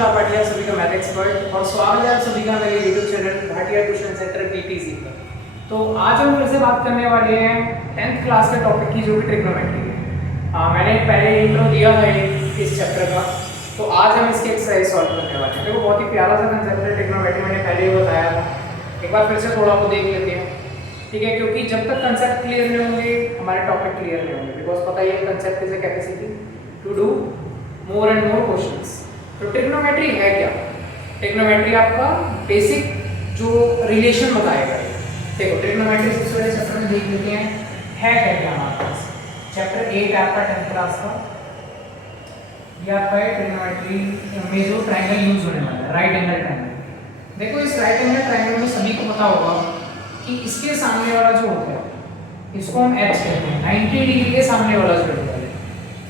शाह भाटिया, सभी का math expert, और स्वागत है आप सभी का मेरे YouTube channel Bhatia tuition centre PTC पर। तो आज हम फिर से बात करने वाले हैं 10th क्लास के टॉपिक की, जो कि ट्रिग्नोमेट्री है। मैंने पहले इंट्रो दिया है इस चैप्टर का, तो आज हम इसकी एक्सरसाइज सॉल्व करने वाले हैं। देखो बहुत ही प्यारा सा कंसेप्ट है ट्रिग्नोमेट्री, मैंने पहले ही बताया था, एक बार फिर से थोड़ा वो देख लेते हैं, ठीक है? क्योंकि जब तक कंसेप्ट क्लियर नहीं होंगे हमारे टॉपिक क्लियर नहीं होंगे, बिकॉज पता ही है concept is a capacity to do more and more questions. तो ट्रिग्नोमेट्री है क्या? ट्रिग्नोमेट्री आपका बेसिक जो रिलेशन बताएगा। देखो ट्रिग्नोमेट्री सबसे पहले चैप्टर में देख लेते हैं है क्या हमारे पास। चैप्टर 8 आपका 10th क्लास का, ये आपका है ट्रिग्नोमेट्री में जो ट्रायंगल यूज होने वाला है, राइट एंगल ट्रायंगल। देखो इस राइट एंगल ट्रायंगल में सभी को पता होगा कि इसके सामने वाला जो होता है इसको हम एच कहते हैं, 90 डिग्री के सामने वाला जो होता है,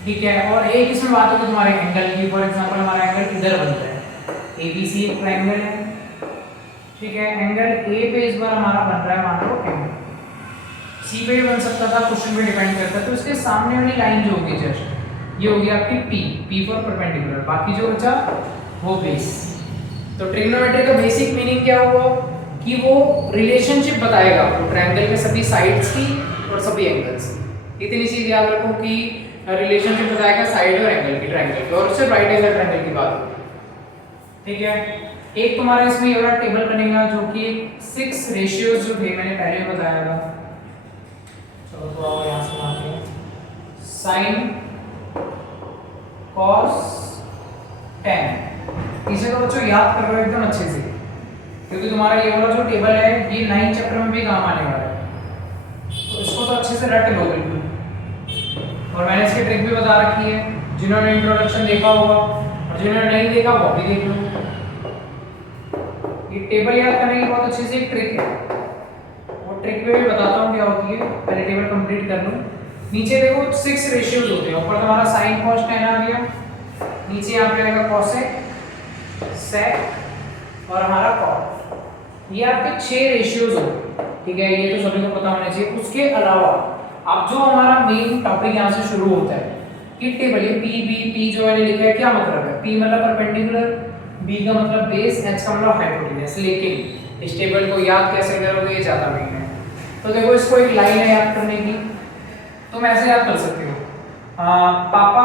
ठीक है? और एक इसमें बात होगी तुम्हारे एंगल की। फॉर एग्जांपल हमारा एंगल इधर बनता है, एबीसी एक ट्रायंगल है, ठीक है? एंगल ए पे इस बार हमारा बन रहा है मान लो एंगल, सी पे भी बन सकता था, क्वेश्चन पे डिपेंड करता है। तो इसके सामने वाली लाइन जो होगी जस्ट ये होगी आपकी पी फॉर परपेंडिकुलर, बाकी जो बचा वो बेस। तो ट्रिग्नोमेट्री का बेसिक मीनिंग क्या हुआ कि वो रिलेशनशिप बताएगा आपको ट्रायंगल के सभी साइड्स की और सभी एंगल्स की। इतनी चीज याद रखो कि रिलेशनशिप बताएगा साइड और एंगल की, ट्रायंगल की, और सिर्फ राइट एंगल ट्रायंगल की बात होगी, ठीक है? एक तुम्हारा इसमें ये वाला टेबल बनेगा जो कि 6 रेशियोज जो थे मैंने पहले बताया था। चलो थोड़ा और यहाँ से मारते हैं, साइन कॉस टेन। इसे तो बच्चों याद कर लो एकदम अच्छे से, क्योंकि तुम्हारा ये वाला जो टेबल है ये 9th चैप्टर में भी काम आने वाला है, तो इसको तो अच्छे से रट लो बिल्कुल। और मैंने इसकी ट्रिक भी बता रखी है, जिन्होंने इंट्रोडक्शन देखा होगा और जिन्होंने नहीं देखा वो भी देख लो। ये टेबल याद करने की बहुत अच्छी सी एक ट्रिक है, वो ट्रिक पे भी बताता हूँ क्या होती है, पहले टेबल कंप्लीट कर लो। नीचे देखो 6 रेशियोज होते हैं, ऊपर तुम्हारा साइन कॉस टेन आ गया, नीचे यहाँ पे आएगा कॉसेक सेक और हमारा कॉट। ये आपके 6 रेशियोज होते हैं, ठीक है? ये तो सभी को पता होना चाहिए। उसके अलावा अब जो हमारा मेन टॉपिक यहाँ से शुरू होता है कि टेबल, ये पी जो मैंने लिखा है क्या मतलब है? पी मतलब परपेंडिकुलर, बी का मतलब बेस, एच का मतलब हाइपोटेन्यूज। लेकिन इस टेबल को याद कैसे करोगे ये ज़्यादा मेन है। तो देखो इसको एक लाइन है याद करने की, तुम ऐसे याद कर सकते हो, पापा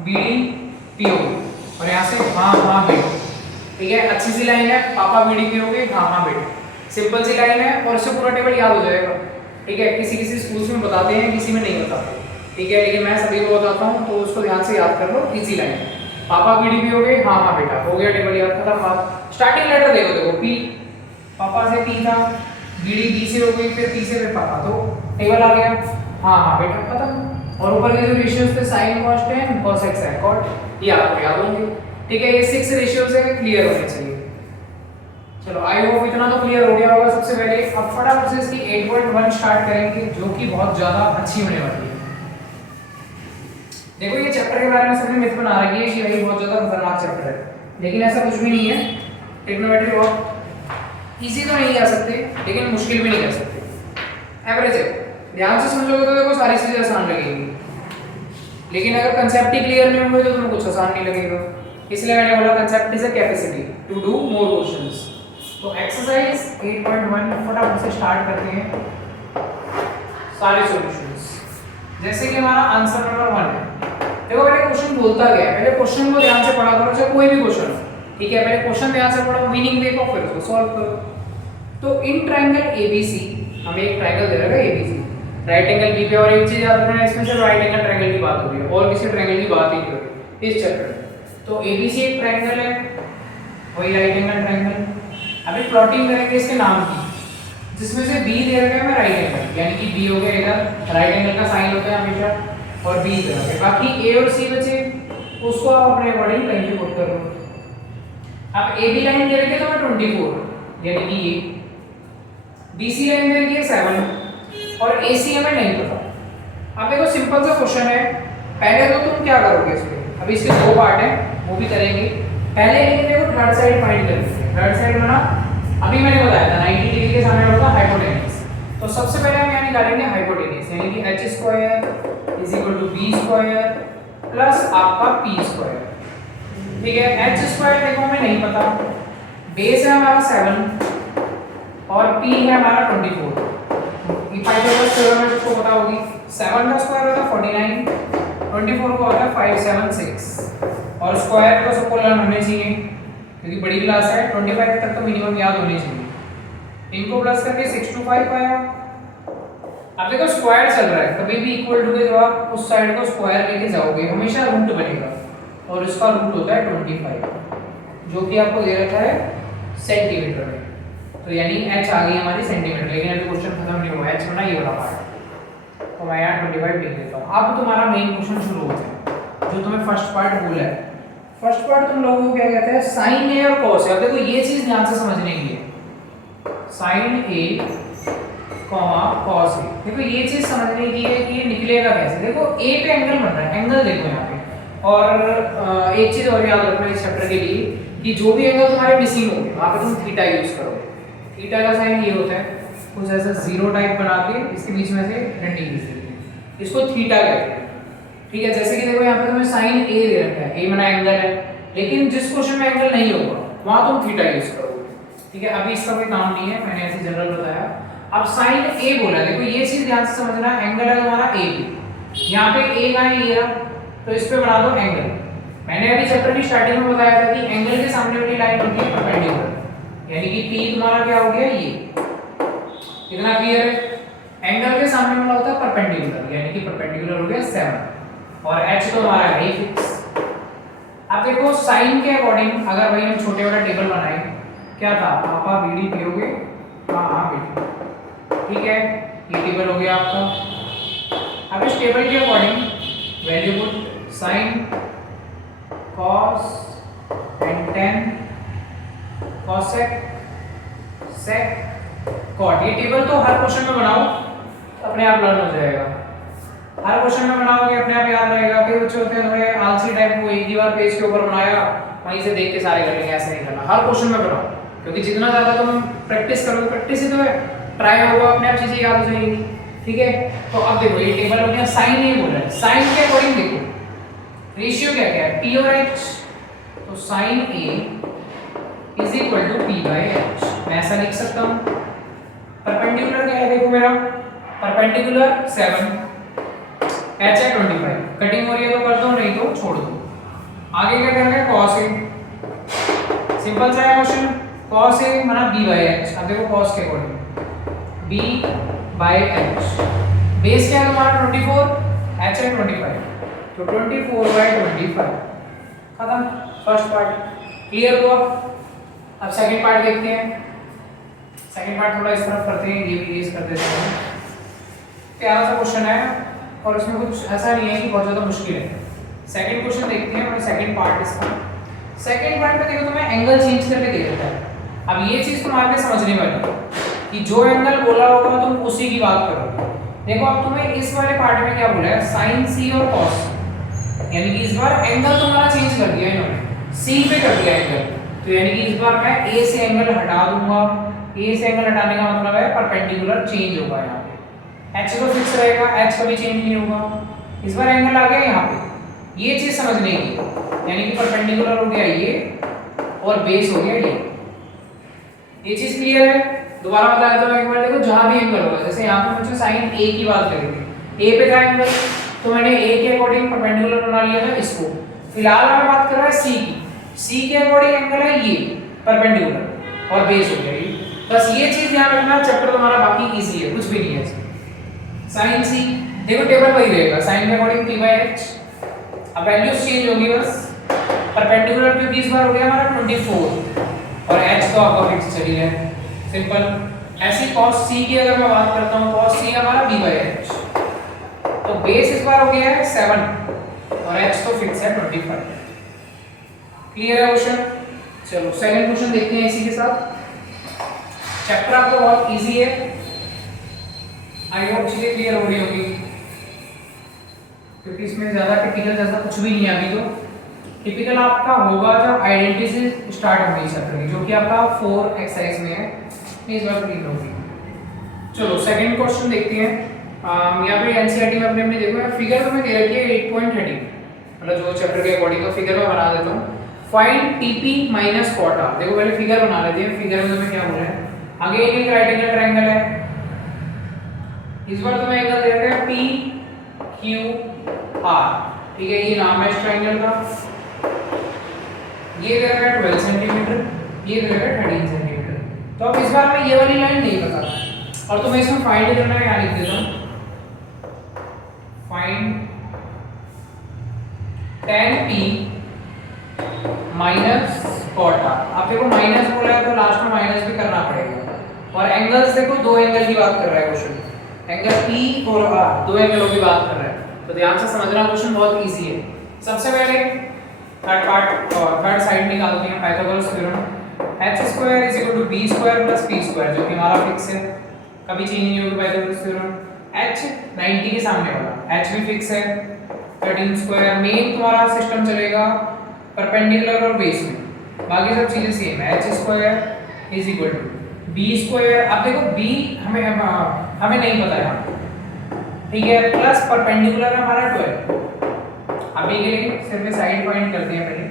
बीड़ी पियोगे, और यहाँ से हाँ बेटो, ठीक है? अच्छी सी लाइन है, पापा बीड़ी पियोगे, हाँ बेटो, सिंपल सी लाइन है और इससे पूरा टेबल याद हो जाएगा, ठीक है? किसी स्कूल्स में बताते हैं, किसी में नहीं बताते, ठीक है? लेकिन मैं सभी को बताता हूँ, तो उसको ध्यान से याद कर लो। इजी लाइन है, पापा बीड़ी पियोगे, हाँ बेटा, हो गया टेबल याद, खत्म बात। स्टार्टिंग लेटर देखो पी, पापा से पी था, बीड़ी बी से हो गई, फिर पी से फिर पापा, तो टेबल आ गया, हाँ बेटा, खत्म। और ऊपर के जो रेशियोज थे sine cos tan cosec sec cot, ये आपको याद होंगे, ठीक है? ये 6 रेशियोज है, क्लियर होने चाहिए। चलो आई होप इतना तो क्लियर हो गया होगा। सबसे पहले अब फटाफट से इसकी 8.1 स्टार्ट करेंगे, जो कि बहुत ज्यादा अच्छी होने वाली है। देखो ये चैप्टर के बारे में सबने मिथ बना रखी है कि भाई बहुत ज्यादा खतरनाक चैप्टर है, लेकिन ऐसा कुछ भी नहीं है। ट्रिग्नोमेट्री बहुत इजी तो नहीं कह सकते, लेकिन मुश्किल भी नहीं कह सकते, एवरेज है। ध्यान से समझोगे तो देखो सारी चीजें आसान लगेंगी, लेकिन अगर कंसेप्ट ही क्लियर नहीं होंगे तो तुम्हें कुछ आसान नहीं लगेगा। इसलिए मैंने बोला concept is a capacity to do more questions. तो एक्सरसाइज 8.1 फटाफट से स्टार्ट करते हैं सारे सॉल्यूशंस। जैसे कि हमारा आंसर नंबर 1 है, देखो पहले क्वेश्चन बोलता गया, पहले क्वेश्चन को ध्यान से पढ़ा करो, चाहे कोई भी क्वेश्चन हो, ठीक है? पहले क्वेश्चन ध्यान से पढ़ो, मीनिंग देखो, फिर उसको सॉल्व करो। तो इन ट्रायंगल एबीसी, हमें एक ट्रायंगल दे रखा है एबीसी, राइट एंगल बी पे, और एक चीज याद रखना इसमें सिर्फ राइट एंगल ट्रायंगल की बात हो रही है और किसी ट्रायंगल की बात ही नहीं हो रही इस चैप्टर में। तो एबीसी एक ट्रायंगल है, वही राइट एंगल ट्रायंगल। अभी प्लॉटिंग करेंगे इसके नाम की, जिसमें से बी दे रखा है मैं राइट एंगल, यानी कि बी हो गया इधर, राइट एंगल का साइन होता है हमेशा, और बी इधर है। बाकी ए और सी बचे, उसको आप अपने अकॉर्डिंग कहीं भी पुट कर लो। अब ए बी लाइन दे रखी है तो मैं 24, यानी कि ये बीसी लाइन दे रखी है 7, और एसी हमें नहीं पता। अब देखो सिंपल सा क्वेश्चन है, पहले तो तुम क्या करोगे इसमें, अभी इसके 2 पार्ट हैं वो भी करेंगे पहले, लेकिन देखो थर्ड साइड फाइंड करेंगे। थर्ड साइड बना, अभी मैंने बताया था 90 डिग्री के सामने होगा हाइपोटेन्यूज। तो सबसे पहले हम यहाँ निकालेंगे हाइपोटेन्यूज, यानी कि h square is equal to b square plus आपका p स्क्वायर। ठीक है। एच स्क्वायर देखो हमें नहीं पता, बेस है हमारा 7 और पी है हमारा 24। पाइथागोरस थ्योरम में सबको पता होगी, 7 का स्क्वायर होता है 49, 24 का होता है 576 और स्क्वायर तो सबको लर्न होने चाहिए क्योंकि बड़ी क्लास है, 25 तक तो मिनिमम याद होने चाहिए। इनको प्लस करके 625 आया। अब देखो स्क्वायर चल रहा है, कभी भी इक्वल टू के जब आप उस साइड को स्क्वायर लेके जाओगे हमेशा रूट बनेगा और इसका रूट होता है 25 जो कि आपको दे रखा है सेंटीमीटर में। तो यानी h आ गई हमारी सेंटीमीटर, लेकिन अभी क्वेश्चन खत्म नहीं हुआ, h बना ये वाला पार्ट, तो मैं यहाँ 25 लिख देता हूँ। अब तुम्हारा मेन क्वेश्चन शुरू होता है जो तुम्हें फर्स्ट पार्ट बोला है। फर्स्ट पार्ट तुम लोगों को क्या कहते हैं, साइन ए और कॉस ए। अब देखो ये चीज ध्यान से समझने की है, साइन ए कॉस ए। देखो ये चीज समझने की है कि ये निकलेगा कैसे। देखो ए पे एंगल बन रहा है, एंगल देखो यहाँ पे। और एक चीज और याद रखना इस चैप्टर के लिए कि जो भी एंगल तुम्हारे मिसिंग होंगे वहां पे तुम थीटा यूज करोगे। थीटा का साइन ये होता है, कुछ ऐसा जीरो टाइप बना के इसके बीच में से डंडी खींच देते हैं, इसको थीटा कहते हैं। ठीक है, जैसे कि देखो यहाँ पे तुम्हें साइन ए दे रखा है, ए माना एंगल है, लेकिन जिस क्वेश्चन में एंगल नहीं होगा वहां तुम थीटा यूज करोगे। ठीक है, अभी इसका कोई काम नहीं है, मैंने ऐसे जनरल बताया। अब साइन ए बोला, देखो ये चीज ध्यान से समझना, एंगल है तुम्हारा ए बी, यहाँ पे ए का है ये, तो इस पे बना दो एंगल। मैंने अभी चैप्टर की स्टार्टिंग में बताया था कि एंगल के सामने वाली लाइन होती है परपेंडिकुलर, यानी कि P तुम्हारा क्या हो गया ये, कितना क्लियर है। एंगल के सामने वाला होता है परपेंडिकुलर, यानी कि परपेंडिकुलर हो गया 7 और h तो हमारा है फिक्स। अब देखो साइन के अकॉर्डिंग अगर भाई हम छोटे वाला टेबल बनाए, क्या था, पापा बीडी पियोगे, हाँ बेटी, ठीक है, ये टेबल हो गया आपका। अब इस टेबल के according value put sine cos and tan cosec sec cot। ये टेबल तो हर क्वेश्चन में बनाओ, अपने आप लर्न हो जाएगा। हर क्वेश्चन में बनाओगे अपने आप याद रहेगा। कई बच्चे होते हैं थोड़े आलसी टाइप, को एक ही बार पेज के ऊपर बनाया वहीं से देख के सारे कर लेंगे, ऐसे नहीं करना, हर क्वेश्चन में बनाओ, क्योंकि जितना ज्यादा तुम प्रैक्टिस करोगे, प्रैक्टिस ही तो है, ट्राई होगा, अपने आप चीजें याद हो जाएंगी। ठीक है, तो अब देखो ये टेबल हो गया, साइन ए बोल रहा है, साइन के अकॉर्डिंग देखो रेशियो क्या क्या है, P और H, तो sine A is equal to P by H। मैं ऐसा लिख सकता हूँ। परपेंडिकुलर क्या है, देखो मेरा परपेंडिकुलर 7, H है 25, कटिंग हो रही है तो कर दो, नहीं तो छोड़ दो। आगे क्या करना है, cos A, सिंपल सा है क्वेश्चन, cos A माना B बाई H। अब देखो cos के according B by H, base क्या है तुम्हारा 24, H है 25, तो 24 बाई 25 खत्म। फर्स्ट पार्ट क्लियर हुआ। अब सेकंड पार्ट देखते हैं। सेकंड पार्ट थोड़ा इस तरफ करते हैं, ये भी रेज कर देते हैं। प्यारा सा क्वेश्चन है और इसमें कुछ ऐसा नहीं है कि बहुत ज़्यादा मुश्किल है। सेकंड क्वेश्चन देखते हैं और सेकंड पार्ट इसका। सेकंड पार्ट में देखो तुम्हें एंगल चेंज करके दे देता है। अब ये चीज़ तुम्हारे लिए समझने वाली है कि जो एंगल बोला होगा तुम उसी की बात करोगे। देखो अब तुम्हें इस वाले पार्ट में क्या बोला है, साइन सी और कॉस, यानी कि इस बार एंगल तुम्हारा चेंज कर दिया इन्होंने, सी पे कर दिया एंगल, तो यानी कि इस बार मैं ए से एंगल हटा दूंगा। ए से एंगल हटाने का मतलब है परपेंडिकुलर चेंज होगा यहाँ पे, एच तो फिक्स रहेगा, एच कभी चेंज नहीं होगा। इस बार एंगल आ गया यहाँ पे, ये चीज समझने की, यानी कि परपेंडिकुलर हो गया ये और बेस हो गया ये चीज क्लियर है। दोबारा बता देता हूँ एक बार, देखो जहां भी एंगल होगा, जैसे यहाँ पे मुझे साइन ए की बात करी थी, ए पे था एंगल, तो मैंने ए के अकॉर्डिंग परपेंडिकुलर बना लिया था इसको। फिलहाल मैं बात कर रहा है सी की, सी के अकॉर्डिंग एंगल है ये परपेंडिकुलर और बेस हो गया ये। बस ये चीज ध्यान रखना, चैप्टर तुम्हारा बाकी इजी है, कुछ भी नहीं है। साइन सी देखो टेबल वही रहेगा, साइन के अकॉर्डिंग p बाय h। अब वैल्यूज चेंज होगी बस, परपेंडिकुलर क्योंकि इस बार हो गया हमारा 24 और h तो आपका फिक्स चली है, सिंपल। ऐसी cos c की अगर मैं बात करता हूं, cos c हमारा b बाय h, तो बेस इस बार हो गया है 7 और h तो फिक्स है 25। क्लियर है क्वेश्चन। चलो सेकंड क्वेश्चन देखते हैं इसी के साथ। चैप्टर आपको बहुत इजी है, आई होप चीजें क्लियर हो रही होगी, क्योंकि इसमें ज्यादा टिपिकल जैसा कुछ भी नहीं है अभी। तो टिपिकल आपका होगा जब आइडेंटिटी से स्टार्ट होगी चैप्टर की, जो कि आपका 4 एक्सरसाइज में है, इस बार क्लियर होगी। चलो सेकंड क्वेश्चन देखते हैं। यहाँ पे एनसीईआरटी में अपने देखो फिगर तो मैं दे रखी है 8.30, मतलब जो चैप्टर के अकॉर्डिंग का फिगर मैं बना देता हूँ। Find TP minus cot R. देखो पहले फिगर बना लेते हैं, फिगर में तुम्हें क्या बोला है, अगेन एक राइट एंगल ट्रायंगल है, इस बार तुम्हें एंगल दे रखा है पी क्यू आर, ठीक है, ये नाम है इस ट्रायंगल का, ये दे रखा है 12 सेंटीमीटर, ये दे रखा है 13 सेंटीमीटर। तो अब इस बार में ये वाली लाइन नहीं पता और तुम्हें इसमें फाइंड करना है, क्या लिख देता हूं, find tan p minus cot आर। अब देखो माइनस बोला है तो लास्ट में माइनस भी करना पड़ेगा, और एंगल्स देखो दो एंगल की बात कर रहा है क्वेश्चन, एंगल P और R दो एंगलों की बात कर रहा है, तो ध्यान से समझना, क्वेश्चन बहुत इजी है। सबसे पहले थर्ड साइड निकालते हैं, Pythagoras theorem, h² = b² + p² जो कि हमारा फिक्स है, कभी चेंज नहीं होगी पाइथागोरस थ्योरम। h 90 के सामने वाला h भी फिक्स है, 13²। मेन तुम्हारा सिस्टम चलेगा परपेंडिकुलर और बेस में, बाकी सब चीजें सेम है, h² = b²। अब देखो b हमें नहीं पता है, ठीक है, प्लस परपेंडिकुलर हमारा 12। अभी के लिए सिर्फ साइड फाइंड करते हैं पहले,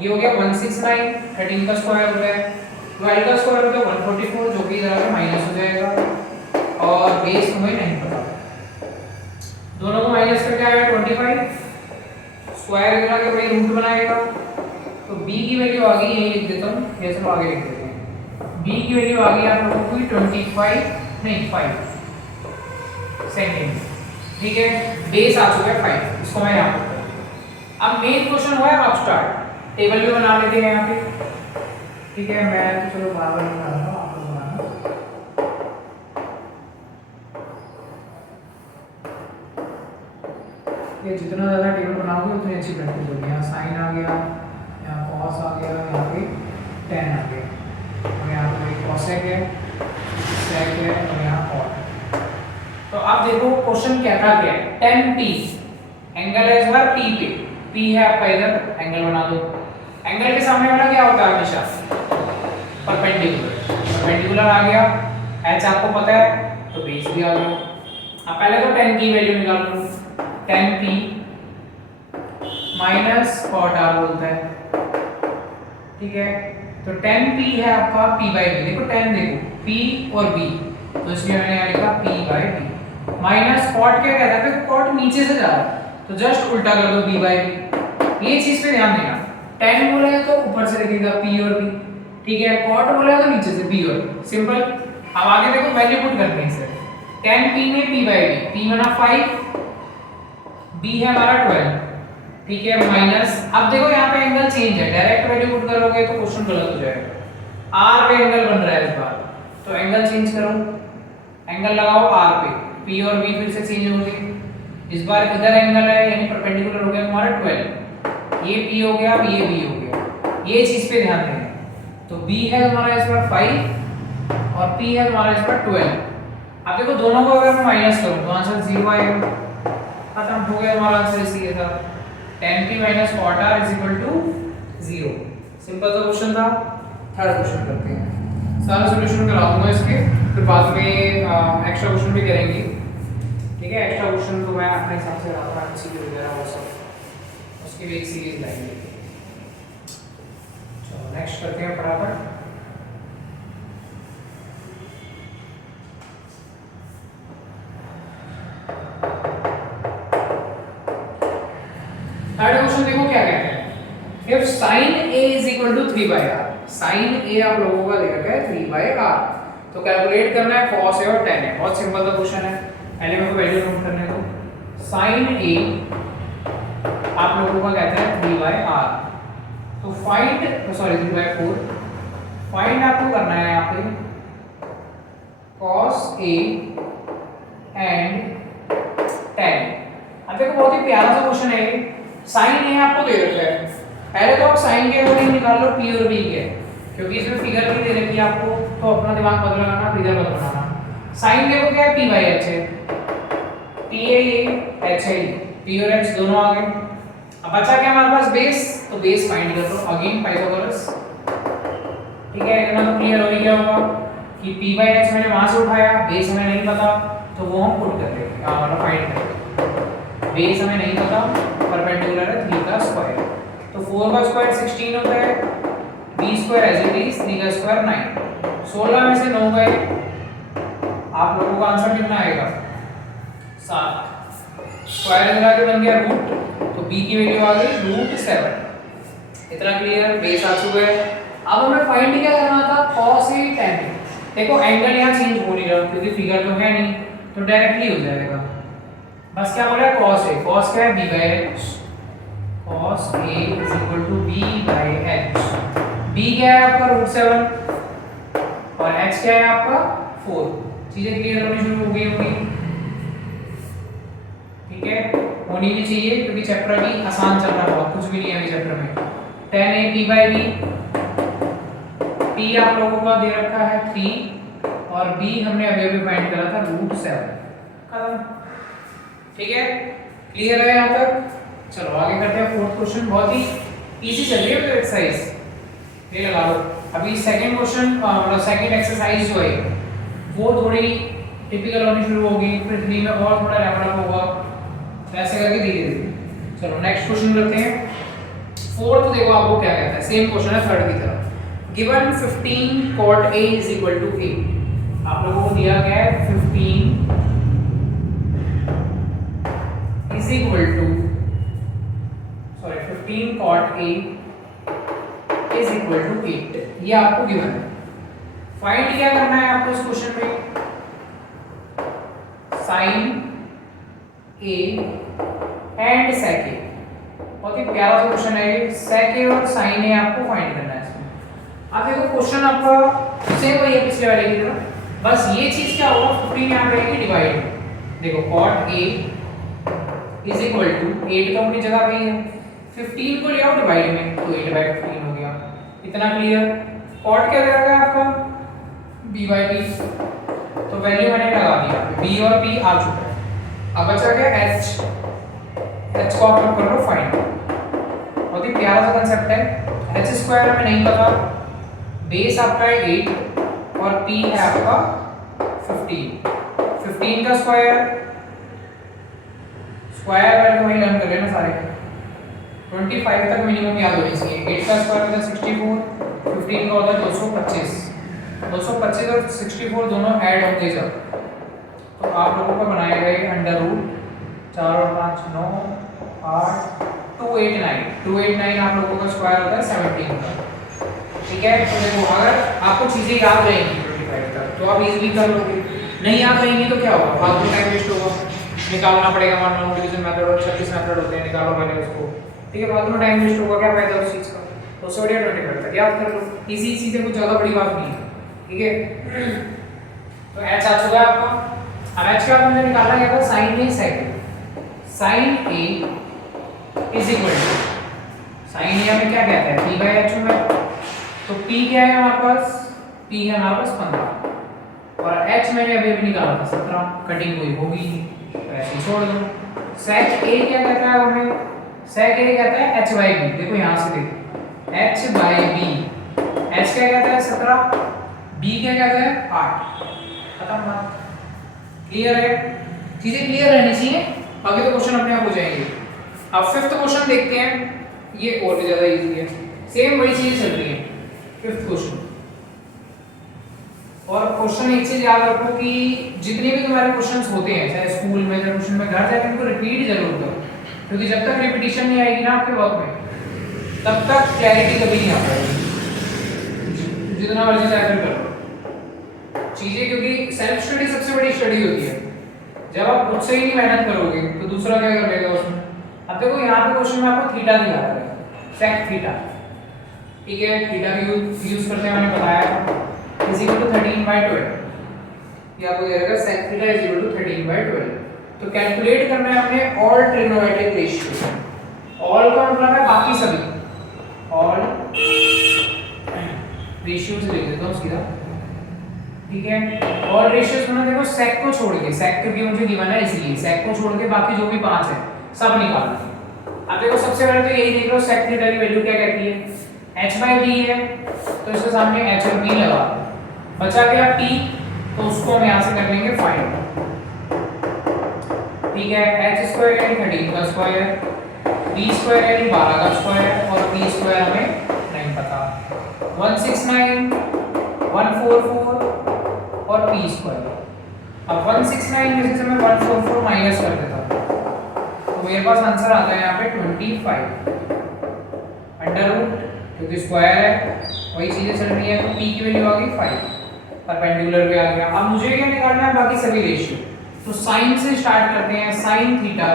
ये हो गया 169, 13 का स्क्वायर हो गया, 12 का स्क्वायर हो गया 144, जो कि इधर आके माइनस हो जाएगा, और बेस हमें नहीं पता, दोनों को माइनस करके आएगा 25, स्क्वायर इधर आके भाई रूट बनाएगा, तो b की वैल्यू आ गई, यही लिख देता हूं, ये सब आगे लिख देते हैं, b की वैल्यू आ गई आप लोगों को 25 नहीं 5 सेंटीमीटर, ठीक है, बेस आ चुका है 5, इसको मैं यहां पर। अब मेन क्वेश्चन हुआ है अब स्टार्ट, टेबल भी बना लेते हैं यहाँ पे, ठीक है, मैं तो चलो बार-बार बना रहा हूं, आपको बनाना, ये जितना ज़्यादा टेबल बनाओगे उतनी अच्छी प्रैक्टिस होगी। यहाँ साइन आ गया, यहाँ कॉस आ गया, यहाँ पे टेन आ गया, और यहाँ पे कॉसेक है, सेक है, और यहाँ कॉट। तो अब देखो क्वेश्चन कहता क्या है, tan p एंगल है इस बार p पे, p है आपका इधर, एंगल बना दो, एंगल के सामने वाला क्या होता है हमेशा, परपेंडिकुलर, परपेंडिकुलर आ गया, h आपको पता है तो बेस भी आ गया। अब पहले तो tan की वैल्यू निकाल लो, tan p minus cot r बोलता है, ठीक है, तो tan p है आपका p/b, देखो tan देखो p और b, तो इसलिए मैंने यहाँ लिखा p/b, माइनस कॉट क्या कहता है, तो कॉट नीचे से जा रहा है तो जस्ट उल्टा कर दो b/b, ये चीज पे ध्यान देना, tan बोला है तो ऊपर से लिखेगा p और b, ठीक है, कॉट बोला है तो नीचे से b और b, सिंपल। अब आगे देखो वैल्यू पुट करते हैं सर, tan p में p/b, p बना 5, b है हमारा 12, ठीक है, माइनस, अब देखो यहाँ पे एंगल चेंज है, डायरेक्ट वैल्यू पुट करोगे तो क्वेश्चन गलत हो जाएगा, r पे एंगल बन रहा है इस बार, तो एंगल चेंज करो, एंगल लगाओ r पे, p और b फिर से चेंज होंगे, इस बार इधर एंगल है यानी परपेंडिकुलर हो गया तुम्हारा 12, ये p हो गया, अब ये b हो गया, ये चीज पे ध्यान देना, तो b है तुम्हारा इस बार 5 और p है तुम्हारा इस बार 12। अब देखो दोनों को अगर मैं माइनस करूं तो आंसर 0 आएगा, खत्म हो गया हमारा आंसर, इसी था tan p minus cot r = 0, simple सा क्वेश्चन था। थर्ड क्वेश्चन करते हैं, सारा सॉल्यूशन करा दूंगा इसके, फिर बाद में एक्स्ट्रा क्वेश्चन भी करेंगे, ठीक है, एक्स्ट्रा क्वेश्चन तो मैं अपने हिसाब से रखा एमसीक्यू वगैरह वो सब, उसकी भी एक सीरीज लाएंगे। चलो नेक्स्ट करते हैं फटाफट, थर्ड क्वेश्चन देखो क्या कहते हैं, if sin a = 3/r, sin a आप लोगों का दे रखा है 3/r, तो कैलकुलेट करना है cos a और tan a, बहुत सिंपल सा क्वेश्चन है, पहले मेरे को वैल्यू नोट करने दो, sin a आप लोगों का कहता है 3/r, तो फाइंड 3/4, फाइंड आपको करना है यहाँ पे cos a एंड tan। अब देखो बहुत ही प्यारा सा क्वेश्चन है, साइन ए आपको दे रखा है, पहले तो आप साइन के वैल्यू निकाल लो p और b के, क्योंकि इसमें फिगर भी दे रखी है आपको, तो अपना दिमाग मत लगाना, फिगर मत बनाना। साइन देखो क्या है, p/h है, p है ये, h है, p और h दोनों आ गए। अब बचा क्या हमारे पास, बेस, तो बेस फाइंड कर लो, अगेन पाइथागोरस, ठीक है, इतना तो क्लियर हो गया होगा कि p/h मैंने वहां से उठाया, बेस हमें नहीं पता, तो वो हम पुट कर देंगे, मतलब फाइंड करेंगे, बेस हमें नहीं पता, परपेंडिकुलर है 3 का स्क्वायर, तो 4 का स्क्वायर 16 होता है, b square as it is, 3 का स्क्वायर 9। 16 में से 9 गए, आप लोगों का आंसर कितना आएगा 7। स्क्वायर मिला के बन गया रूट, तो b की वैल्यू आ गई √7। इतना क्लियर, बेस आ चुका है। अब हमें फाइंड क्या करना था, cos a tan a। देखो एंगल यहाँ चेंज हो नहीं रहा क्योंकि फिगर तो है नहीं, तो डायरेक्टली हो जाएगा। बस क्या बोला है, cos a, cos क्या है b by h, cos a is equal to b by h। b क्या है आपका √7 और h क्या है आपका 4। चीजें क्लियर होनी शुरू हो गई होंगी, ठीक है, होनी भी चाहिए क्योंकि चैप्टर अभी आसान चल रहा है, बहुत कुछ भी नहीं है अभी चैप्टर में। tan a p by b, p आप लोगों का दे रखा है 3 और b हमने अभी अभी फाइंड करा था √7। खत्म, ठीक है, क्लियर है यहाँ तक। चलो आगे करते हैं फोर्थ क्वेश्चन, बहुत ही इजी चल रही है एक्सरसाइज, ये लगा लो। अभी सेकंड क्वेश्चन मतलब सेकंड एक्सरसाइज जो है वो थोड़ी टिपिकल होनी शुरू होगी, फिर 3 में और थोड़ा लेवल अप होगा, वैसे करके धीरे धीरे। चलो नेक्स्ट क्वेश्चन करते हैं। फोर्थ देखो आपको क्या कहता है, सेम क्वेश्चन है थर्ड की तरह। Given 15 cot a is equal to 8। आप लोगों को दिया गया है 15 is equal to 15 cot a is equal to 8, ये आपको गिवन है। फाइंड क्या करना है आपको इस क्वेश्चन में, sin a and sec a। बहुत ही प्यारा सा क्वेश्चन है ये, sec a और sin a आपको फाइंड करना है इसमें। अब देखो क्वेश्चन आपका सेम वही है पिछले वाले की तरह, बस ये चीज क्या होगा, 15 यहाँ पे आएगी डिवाइड। देखो cot a is equal to 8 तो अपनी जगह पे ही है, 15 को ले आओ डिवाइड में तो 8/15 हो गया। इतना क्लियर। cot क्या रहेगा आपका b/b, तो वैल्यू मैंने लगा दिया, b और p आ चुका है। अब बचा गया h, h को आप लोग कर लो फाइंड। बहुत ही प्यारा सा कांसेप्ट है। h स्क्वायर हमें नहीं पता, बेस आपका है 8 और p है आपका 15। 15 का स्क्वायर, स्क्वायर वैल्यू वही लर्न कर लेना सारे, 25 तक मिनिमम याद होनी चाहिए। 8 का स्क्वायर होता है 64, 15 का होता है 225। 225 और 64 दोनों ऐड होंगे जब, तो आप लोगों का बनाया गया अंडर रूट 4 और 5 9 8 289। 289 आप लोगों का स्क्वायर होता है 17 का, ठीक है। तो देखो अगर आपको चीजें याद रहेंगी 25 तक तो आप इजीली कर लोगे, नहीं याद रहेंगी तो क्या होगा, फालतू टाइम वेस्ट होगा, निकालना पड़ेगा। मान लो डिवीजन मेथड और 36 मेथड होते हैं, निकालो पहले उसको, ठीक है, फालतू में टाइम वेस्ट होगा, क्या फायदा उस चीज का। तो 100 या 25 तक याद कर लो, इजी चीजें, कुछ ज्यादा बड़ी बात नहीं है, ठीक है। तो h आ चुका है आपका। अब h का मुझे निकालना क्या था, sin a sec a। sin a is equal to, sin a में क्या कहता है p/h में, तो p क्या है हमारे पास, p है हमारे पास 15 और h मैंने अभी अभी निकाला था 17, कटिंग हुई होगी तो ऐसे ही छोड़ दो। sec a क्या कहता है हमें, sec a कहता है h/b। देखो यहाँ से देखो h/b, h क्या कहता है 17, b क्या कहता है 8। खत्म बात, क्लियर है, चीजें क्लियर रहनी चाहिए, बाकी तो क्वेश्चन अपने आप हो जाएंगे। अब फिफ्थ क्वेश्चन देखते हैं, ये और भी ज्यादा इजी है, सेम वही चीज चल रही है। फिफ्थ क्वेश्चन, और क्वेश्चन एक चीज याद रखो कि जितने भी तुम्हारे क्वेश्चंस होते हैं चाहे स्कूल में चाहे ट्यूशन में, घर जाकर इनको रिपीट जरूर करो, क्योंकि जब तक रिपीटिशन नहीं आएगी ना आपके वर्क में तब तक क्लैरिटी कभी नहीं आ पाएगी। जितना मर्जी चाहे कर लो चीजें, क्योंकि सेल्फ स्टडी सबसे बड़ी स्टडी होती है। जब आप खुद से ही नहीं मेहनत करोगे तो दूसरा क्या कर लेगा उसमें। अब देखो यहाँ पे क्वेश्चन में आपको थीटा दिखा रहा है, सेक थीटा, ठीक है, थीटा का यूज करते हैं मैंने बताया, इज इक्वल टू 13/12। ये आपको दे रहेगा sec theta is equal to 13/12। तो कैलकुलेट करना है हमने ऑल ट्रिग्नोमेट्रिक रेशियो। ऑल का मतलब है बाकी सभी, ऑल रेशियोज लिख देता हूं सीधा, ठीक है। ऑल रेशियोज में देखो सेक को छोड़ के, सेक क्योंकि मुझे गिवन है इसलिए सेक को छोड़ के बाकी जो भी 5 है सब निकालना है। अब देखो सबसे पहले तो यही देख लो सेक थीटा की वैल्यू क्या कहती है, h/b है, तो इसके सामने h और b लगा, बचा गया p, तो उसको हम यहां से कर लेंगे फाइंड, ठीक है। h² यानी 13 का स्क्वायर b स्क्वायर यानी 12 का स्क्वायर और p स्क्वायर हमें नहीं पता। 169 144 और p स्क्वायर। अब 169 में से मैं 144 माइनस कर देता हूँ तो मेरे पास आंसर आता है यहाँ पे 25 अंडर रूट, क्योंकि स्क्वायर है वही चीजें चल रही है तो p की वैल्यू आ गई 5, परपेंडिकुलर पे आ गया। अब मुझे क्या निकालना है बाकी सभी रेशियो, तो साइन से स्टार्ट करते हैं। Sine theta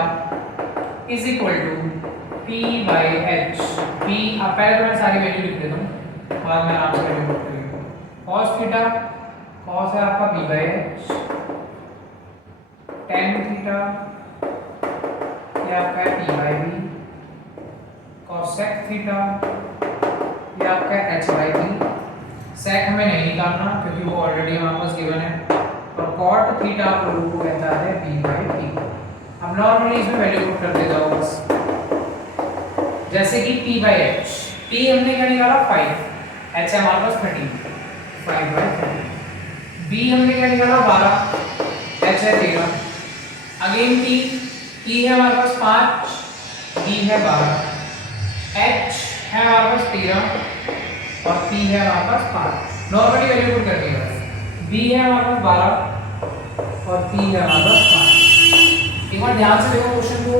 is equal to p by H. p अब पहले तो मैं सारी वैल्यू लिख देता हूँ, बाद में आराम से वैल्यू पुट करेंगे। cos थीटा, cos है आपका p by H, tan theta ये आपका है p by b, cosec theta ये आपका है h बाई b। sec हमें नहीं निकालना क्योंकि वो ऑलरेडी हमारे पास गिवन है, और cot थीटा आप लोगों को कहता है p बाई p। अब नॉर्मली इसमें वैल्यू पुट कर दे जाओ बस, जैसे कि p बाई h, p हमने क्या निकाला 5, h है हमारे पास 13, 5 बाई 5। b हमने क्या निकाला 12, h है 13, अगेन p है हमारे पास 5, b है 12, h है हमारे पास 13 और p है हमारे पास 5। नॉर्मली वैल्यू पुट कर दिया, b है हमारे पास 12 और p है हमारे पास 5। एक बार ध्यान से देखो क्वेश्चन को,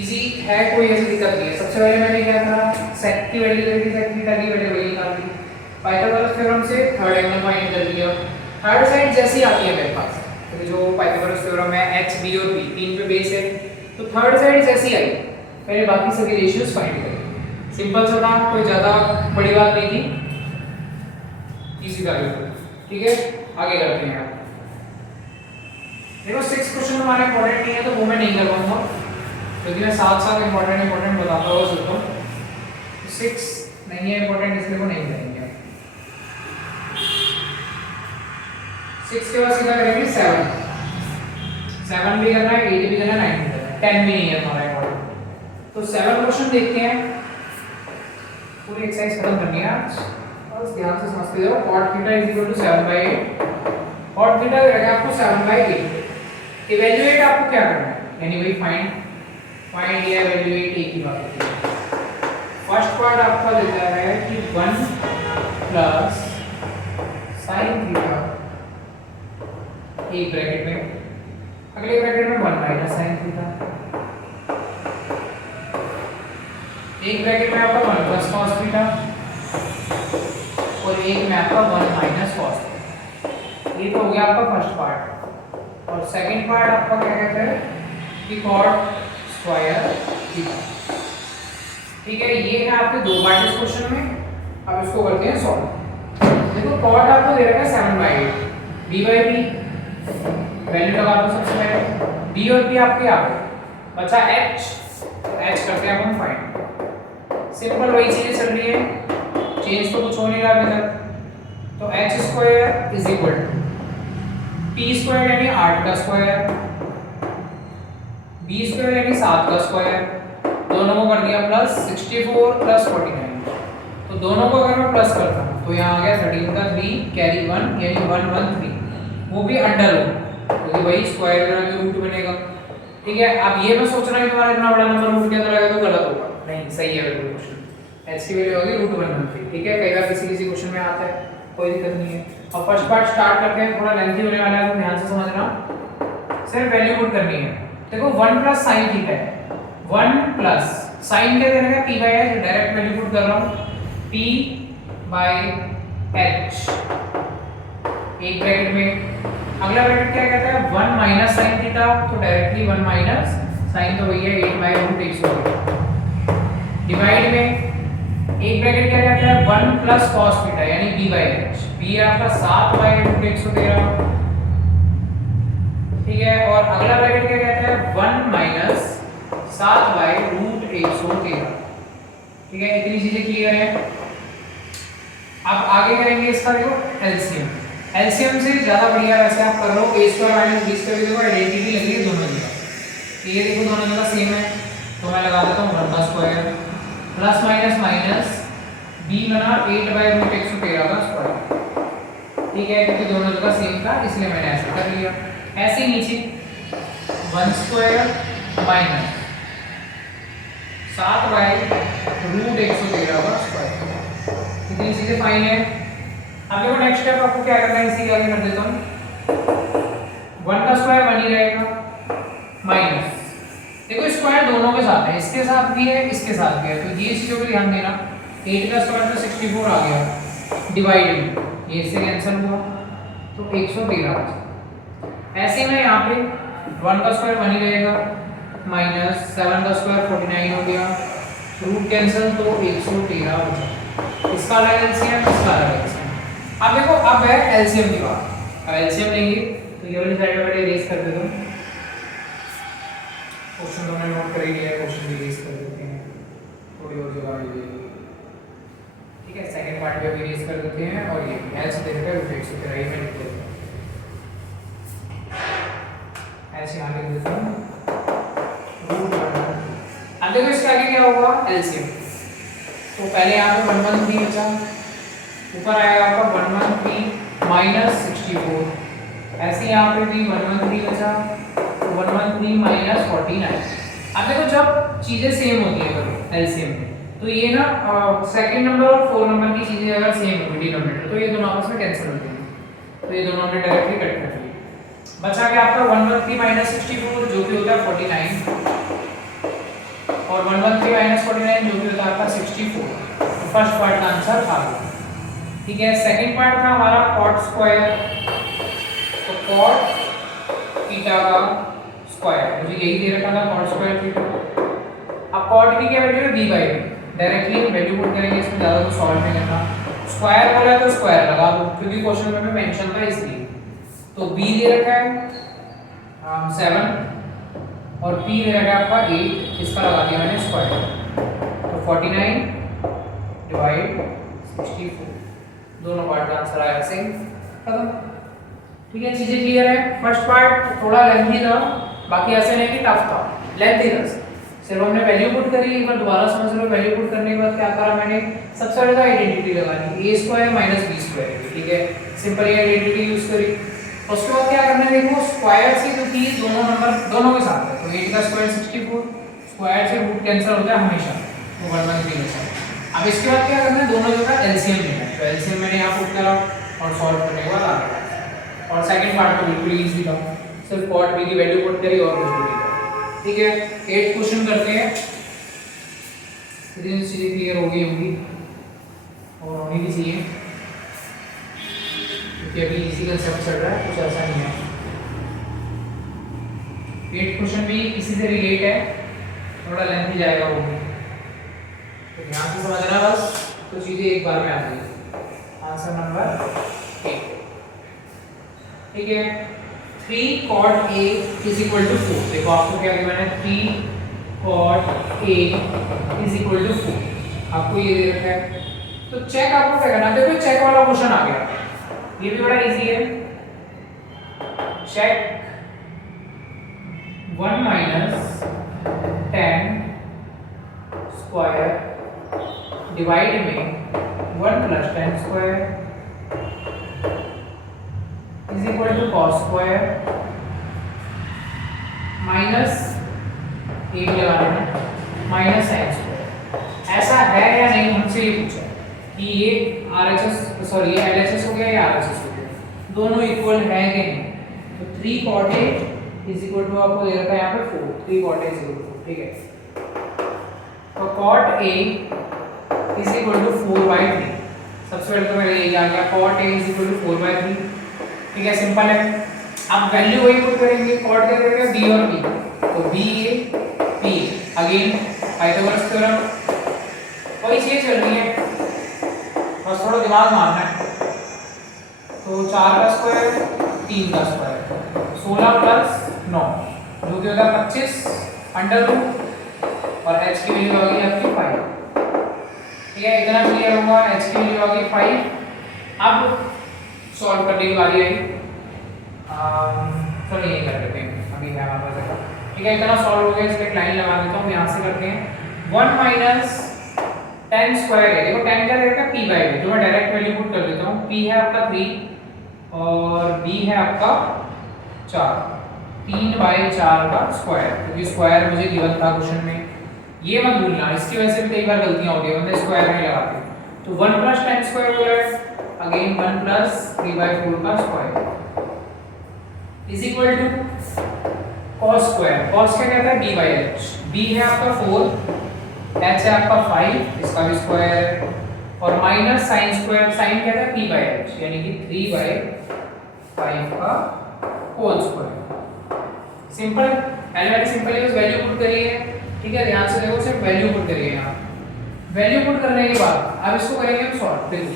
इजी है, कोई ऐसी दिक्कत नहीं है। सबसे पहले मैंने क्या करा, सेक की वैल्यू दे दी, सेक थीटा की वैल्यू वही निकाल दी, पाइथागोरस थ्योरम से थर्ड एंगल फाइंड कर दिया। थर्ड साइड जैसी आती है मेरे पास, तो जो पाइथागोरस थ्योरम है h b और p तीन पे बेस है, तो थर्ड साइड जैसी आई पहले बाकी सभी रेशियोज फाइंड करें। सिंपल सा था, कोई ज्यादा बड़ी बात नहीं थी, इजी था बिल्कुल। ठीक है, आगे करते हैं। देखो 6 क्वेश्चन हमारे इंपॉर्टेंट नहीं है तो वो मैं नहीं कर पाऊंगा, क्योंकि मैं साथ इंपॉर्टेंट बताता हुआ चलता हूँ। 6 नहीं है इंपॉर्टेंट, इसलिए वो नहीं करेंगे। 6 के बाद सीधा करेंगे 7 भी करना है, 8 भी करना है, 9 भी करना है, 10 भी नहीं है हमारा इंपॉर्टेंट। तो 7 क्वेश्चन देखते हैं, पूरी एक्सरसाइज खत्म करनी है आज, बस ध्यान से समझते जाओ। cot theta is equal to 7/8, cot theta रहेगा आपको 7/8। इवैल्यूएट आपको क्या करना है, यानी वही फाइंड या इवैल्यूएट एक ही बात होती है। फर्स्ट पार्ट आपका देता है कि 1 प्लस sin थीटा एक ब्रैकेट में, अगले ब्रैकेट में 1 माइनस sin थीटा, एक ब्रैकेट में आपका 1 प्लस cos थीटा और एक में आपका 1 माइनस cos थीटा। ये तो हो गया आपका फर्स्ट पार्ट। और सेकंड पार्ट आपका क्या कहते हैं कि cot स्क्वायर थीटा। ठीक है, ये है आपके दो पार्ट इस क्वेश्चन में। अब इसको करते हैं सॉल्व। देखो cot आपको दे रखा है 7/8, b/b वैल्यू लगा दो सबसे पहले, b और p आपके आ गए, बचा h, तो h करते हैं अपन फाइंड। सिंपल वही चीजें चल रही है, चेंज तो कुछ हो नहीं रहा अभी तक। तो h square is equal to p square यानी 8 का स्क्वायर, b स्क्वायर यानी 7 का स्क्वायर, दोनों को कर दिया प्लस 64 प्लस 49, तो दोनों को अगर मैं प्लस करता हूँ तो यहाँ आ गया 13 का 3 कैरी 1 यानी 113, वो भी अंडर रूट, क्योंकि वही स्क्वायर का जो रूट बनेगा। ठीक है, अब ये मैं सोच रहा हूँ तुम्हारा इतना बड़ा नंबर रूट के अंदर आएगा तो गलत होगा, नहीं सही है बिल्कुल क्वेश्चन। h की वैल्यू होगी √113। ठीक है, कई बार किसी क्वेश्चन में आता है, कोई दिक्कत नहीं है। और फर्स्ट पार्ट स्टार्ट करते हैं, थोड़ा लेंथी होने वाला है तो ध्यान से समझना। सिर्फ वैल्यू पुट करनी है। देखो 1 प्लस sin थीटा है, 1 प्लस sin क्या देना है p by h, direct value put कर रहा हूं, p बाय h एक ब्रैकेट में, अगला ब्रैकेट क्या कहता है 1 माइनस sin थीटा, तो डायरेक्टली 1 माइनस sin तो वही है 8/√100 डिवाइड में एक ब्रैकेट क्या कहता है 1 प्लस cos थीटा यानी b बाय h, b है आपका 7/√113। ठीक है, और अगला ब्रैकेट क्या कहता है 1 माइनस 7/√113। ठीक है, इतनी चीजें क्लियर है। अब आगे करेंगे इसका, देखो एलसीएम। एलसीएम से ज्यादा बढ़िया वैसे आप कर लो, a² माइनस b² देखो आइडेंटिटी लगी है दोनों जगह, ये देखो दोनों जगह सेम है, तो मैं लगा देता हूँ 1 का square plus minus minus b बना 8/√113 का स्क्वायर। ठीक है, क्योंकि दोनों जगह सेम था इसलिए मैंने ऐसा कर लिया। ऐसे नीचे 1² माइनस 7/√113 का स्क्वायर। इतनी चीजें फाइन है। अब देखो नेक्स्ट स्टेप आपको क्या करना है, इसी आगे कर देता हूँ। 1 का स्क्वायर 1 ही रहेगा, माइनस, देखो स्क्वायर दोनों के साथ है, इसके साथ भी है इसके साथ भी है, तो ये चीजों पे ध्यान देना। 8 का स्क्वायर तो 64 आ गया, डिवाइड में ये इससे कैंसिल हुआ तो 113 बचा। ऐसे में यहाँ पे 1 का स्क्वायर 1 ही रहेगा, माइनस 7 का स्क्वायर 49 हो गया, रूट कैंसिल तो 113 बचा। इसका अलग एलसीएम, इसका अलग एलसीएम। अब देखो अब है एलसीएम की बात। अब एलसीएम लेंगे तो ये वाली साइड में पहले इरेज कर देता हूँ। क्वेश्चन तो हमने नोट कर ही लिया है, क्वेश्चन भी इरेज कर देते हैं, थोड़ी और जगह मिल जाएगी। ठीक है, सेकंड पार्ट भी इरेज कर देते हैं और ये एल्स देखकर रूट 113 में लिख देते हैं। ऐसे आगे लिख देता हूँ रूट। अब देखो इसके आगे क्या होगा, एलसीएम। तो पहले यहाँ पे 113 बचा, ऊपर आएगा आपका 113 माइनस 64, ऐसे यहाँ पे भी 113 बचा, 113 माइनस 49। अब देखो जब चीजें सेम होती है एलसीएम में, तो ये ना सेकंड नंबर और 4 नंबर की चीजें अगर सेम होगी डिनोमिनेटर, तो ये दोनों आपस में कैंसिल होती हैं, तो ये दोनों हमने डायरेक्टली कट कर दिए। बचा क्या आपका 113 माइनस 64 जो कि होता है 49, और 113 माइनस 49 जो कि होता है आपका 64। तो फर्स्ट पार्ट का आंसर आ गया। ठीक है, सेकंड पार्ट था हमारा कॉट स्क्वायर, तो कॉट थीटा का स्क्वायर, मुझे यही दे रखा था कॉट स्क्वायर थीटा। अब कॉट की क्या वैल्यू है, b by b, directly value put करेंगे, इसमें ज्यादा तो सॉल्व नहीं करना। स्क्वायर बोला है तो स्क्वायर लगा दो, क्योंकि क्वेश्चन में मेंशन था इसलिए। तो b दे रखा है 7 और p दे रखा है आपका 8, इसका लगा दिया मैंने स्क्वायर, तो 49 डिवाइड 64, दोनों पार्ट का आंसर आया सेम, खत्म। ठीक है, चीजें क्लियर है। फर्स्ट पार्ट थोड़ा लेंथी था, बाकी ऐसे नहीं कि टफ था, लेंथी था, सिर्फ हमने वैल्यू पुट करी। एक बार दोबारा समझ लो, वैल्यू पुट करने के बाद क्या करा मैंने, सबसे पहले तो आइडेंटिटी लगानी, a square minus b square, ठीक है, सिंपल ये आइडेंटिटी यूज करी। उसके बाद क्या करना है, देखो स्क्वायर से क्योंकि दोनों नंबर दोनों के साथ है, तो 8 का स्क्वायर 64, स्क्वायर से रूट कैंसिल होता है हमेशा, तो 113 बचा। अब इसके बाद क्या करना है, दोनों जगह एलसीएम लेना है, तो एलसीएम मैंने यहाँ पुट करा और सॉल्व करने के बाद आ गया। और सेकंड पार्ट तो बिल्कुल इजी था, सिर्फ कॉट b की वैल्यू पुट करी और कुछ नहीं। ठीक है, 8 क्वेश्चन करते हैं, इतनी चीजें क्लियर हो गई होंगी और होनी भी चाहिए, क्योंकि अभी इसी कंसेप्ट चल रहा है, कुछ ऐसा नहीं है। 8 क्वेश्चन भी इसी से रिलेट है, थोड़ा लेंथी जाएगा वो भी, तो ध्यान से समझना बस, तो चीजें एक बार में आ जाएगी। Answer number 8। ठीक है, 3 cot a is equal to 4। देखो आपको क्या गिवन है, 3 cot a is equal to 4, आपको ये दे रखा है। तो चेक आपको क्या करना है, देखो चेक वाला क्वेश्चन आ गया, ये भी बड़ा इजी है। चेक 1 माइनस 10 स्क्वायर डिवाइड में 1 plus 10 square is equal to cos square minus 8 लगा देना माइनस साइन स्क्वायर। ऐसा है या नहीं, हमसे ये पूछा कि ये RHS सॉरी ये LHS हो गया या RHS हो गया, दोनों इक्वल है कि नहीं। तो 3 cot a is equal to आपको दे रखा है यहाँ पे 4, 3 cot a is equal to 4। ठीक है, तो cot a is equal to 4/3। सबसे पहले तो मेरे ये आ गया cot a is equal to 4/3। ठीक है, सिंपल है। अब वैल्यू वही पुट करेंगे, cot क्या देगा b और p, तो b a p again Pythagoras theorem, कोई चीज चल रही है, बस थोड़ा दिमाग मारना है। तो 4 का स्क्वायर 3 का स्क्वायर 16 प्लस 9 जो कि होगा 25 अंडर रूट, और h की वैल्यू आ गई आपकी 5। ठीक है, इतना क्लियर होगा, h की वैल्यू आ गई 5। अब सॉल्व करने की बारी आई, चलो ये कर लेते हैं, अभी है हमारे पास। ठीक है, इतना सॉल्व हो गया, इस पे एक लाइन लगा देता हूँ, यहाँ से करते हैं 1 माइनस 10 स्क्वायर है। देखो 10 क्या रहेगा, p बाई b, तो मैं डायरेक्ट वैल्यू पुट कर देता हूँ। p है आपका 3 और b है आपका 4, 3/4 का स्क्वायर, क्योंकि स्क्वायर मुझे गिवन था क्वेश्चन में, ये मत भूलना, इसकी वजह से भी कई बार गलतियां होती है, मतलब स्क्वायर नहीं लगाते। तो 1 प्लस tan स्क्वायर बोला है, अगेन 1 प्लस 3/4 का square is equal to cos square. cos क्या कहता है, b/h। b है आपका 4, h है आपका 5, इसका भी स्क्वायर, और माइनस sin स्क्वायर, sin कहता है p/h, यानी कि 3/5 का होल स्क्वायर। सिंपल, पहले मैंने सिंपल यूज वैल्यू पुट करी है, ठीक है, ध्यान से देखो, सिर्फ वैल्यू पुट करिए यहाँ। वैल्यू पुट करने के बाद अब इसको करेंगे हम सॉल्व। देखो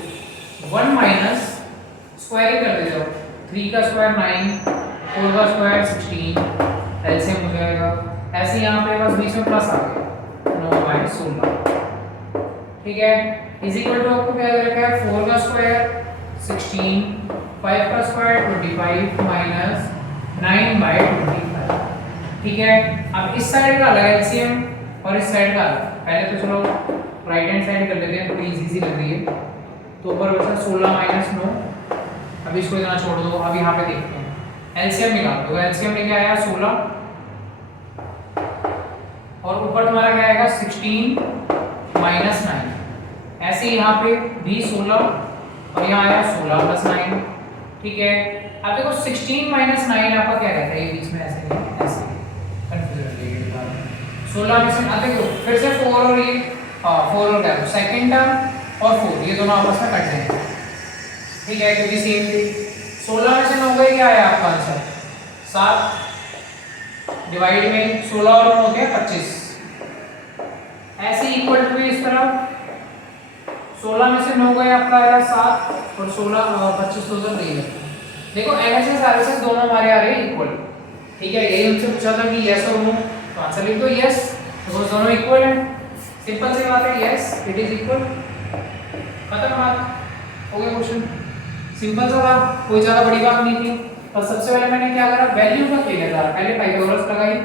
1 माइनस स्क्वायरिंग कर देते हो, 3 का स्क्वायर 9, 4 का स्क्वायर 16, एलसीएम हो जाएगा। ऐसे यहाँ पे बस बीच में प्लस आ गया, 9/16, ठीक है, इज इक्वल टू आपको क्या दे रखा है, 4 का स्क्वायर 16, 5 का स्क्वायर 25 माइनस 9/25, ठीक है। अब इस साइड का अलग एलसीएम और इस साइड का अलग। पहले तो चलो राइट हैंड साइड कर लेते हैं, थोड़ी इजी लग रही है। तो ऊपर बचा 16 माइनस 9, अब इसको इतना छोड़ दो। अब यहाँ पे देखते हैं एलसीएम निकाल दो। एलसीएम लेके आया 16 और ऊपर तुम्हारा क्या आएगा 16 माइनस 9। ऐसे ही यहाँ पे भी 16 और यहाँ आया 16 प्लस 9, ठीक है। अब देखो 16 माइनस 9 आपका क्या रहता है, ये बीच में ऐसे नहीं, ऐसे कंफ्यूजन लगेगा। 16 में से अब देखो फिर से 4 और ये 4 और क्या सेकंड टर्म और 4 ये दोनों आपस में कट जाएंगे, ठीक है, क्योंकि सेम थी। 16 में से 9 गई, क्या आया आपका आंसर 7, डिवाइड में 16 और 9 हो गया 25। ऐसे इक्वल टू इस तरह 16 में से 9 गए आपका आया 7 और 16 25 तो उधर नहीं है। देखो एलएचएस आरएचएस दोनों हमारे आ रहे हैं इक्वल, ठीक है। यही हमसे पूछा था कि यस और नो, तो आंसर लिख दो यस, तो दोनों इक्वल हैं। सिंपल सी बात है, यस इट इज इक्वल, खत्म बात, हो गया क्वेश्चन। सिंपल सा था, कोई ज्यादा बड़ी बात नहीं थी। और सबसे पहले मैंने क्या करा, वैल्यू का खेला था, पहले पाइथागोरस लगाई,